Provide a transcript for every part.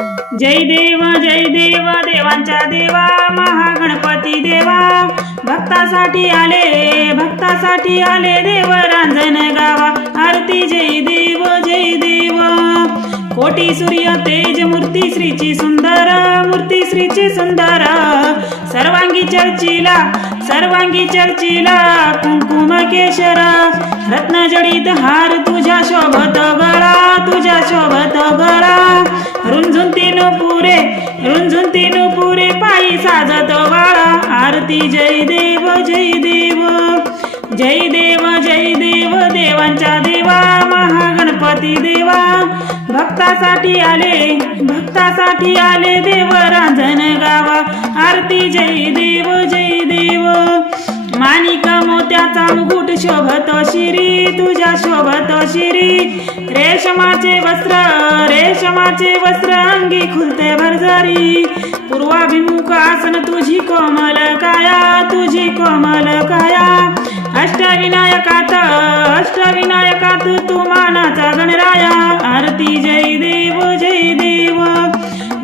जय देव जय देव देवांच्या देवा महागणपती देवा. भक्तासाठी आले भक्तासाठी आले देव रांजण गावा. आरती जय देव जय देव. कोटी सूर्य तेज मूर्ती श्रीची सुंदर मूर्ती श्रीची सुंदर. सर्वांगी चर्चिला सर्वांगी चर्चिला कुंकुम केशर. रत्न जडित हार तुझ्या शोभत गळा तुझ्या शोभत गळा तीन पुरे. रुंझुन तीन पुरे पायी साजत बाळा आरती जय देव जय देव. जय देव जय देव देवांच्या देवा. महागणपती देवा. भक्तासाठी आले भक्तासाठी आले देव रांजण गावा. आरती जय देव जय देव. आणि कमोत्याचा मुकुट शोभत शिरी तुझ्या शोभत शिरी. रेशमाचे वस्त्र रेशमाचे वस्त्र अंगी खुलते भरजरी पूर्वाभिमुख आसन तुझी कोमल काया तुझी कोमल काया. अष्टविनायकात अष्टविनायकात तू मानाचा गणराया. आरती जय देव जय देव.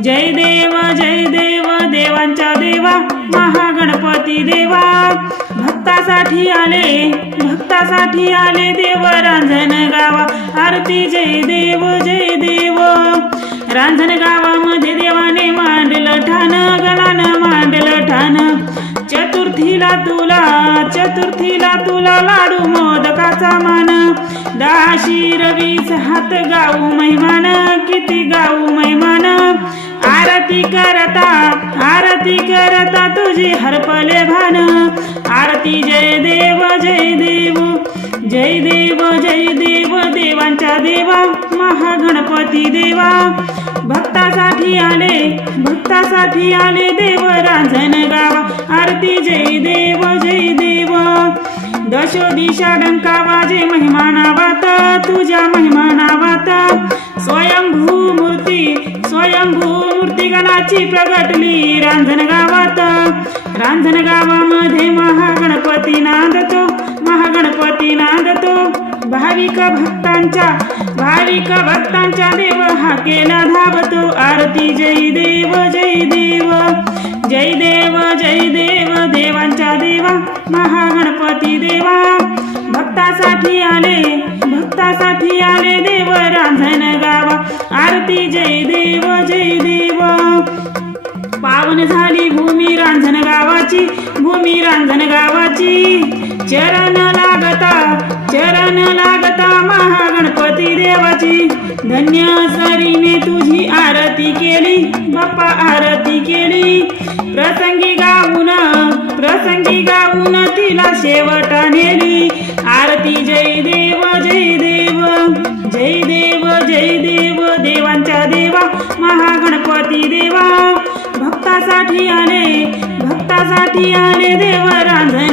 जय देव जय देव देवांच्या देवा महागणपती देवा. भक्तासाठी आले भक्तासाठी आले देव रांजण गावा आरती जय देव जय देव. रांजण गावामध्ये देवाने मांडलं ठाण गणानं मांडलं ठाण. चतुर्थीला तुला चतुर्थीला तुला लाडू मोदकाचा मान. दाशी रवीस हात गाऊ महिमान किती गाऊ महिमान. आरती करता आरती करता तुझी हरपले भान. आरती जय देव जय देव जय देव जय देव देवांच्या देवा महागणपती देवा. भक्तासाठी आले भक्तासाठी आले देव रांजण गावा. आरती जय देव जय देव. दशो दिशा डंका वाजे महिमा नावात तुझ्या महिमा नावात. स्वयंभू मूर्ती स्वयंभू मूर्ती गणाची प्रगटली रांजण गावात. रांजण गावामध्ये महागणपती नांदतो महागणपती नांदतो. भाविक भक्तांच्या भाविक भक्तांच्या देव हा केला धावतो. आरती जय देव जय देव. जय देव जय देव देवांच्या देवा महागणपती देवा. भक्तासाठी आले भक्तासाठी आले देवर भारती जय देव जय देव. पावन झाली भूमी रांजण गावाची भूमी रांजण गावाची. चरण लागता चरण लागता महागणपती देवाची. धन्य सरीने तुझी आरती केली बाप्पा आरती केली. प्रसंगी गाऊन प्रसंगी गाऊन तिला शेवटा नेली. आर भक्तासाठी आले भक्तासाठी आले देव रांजण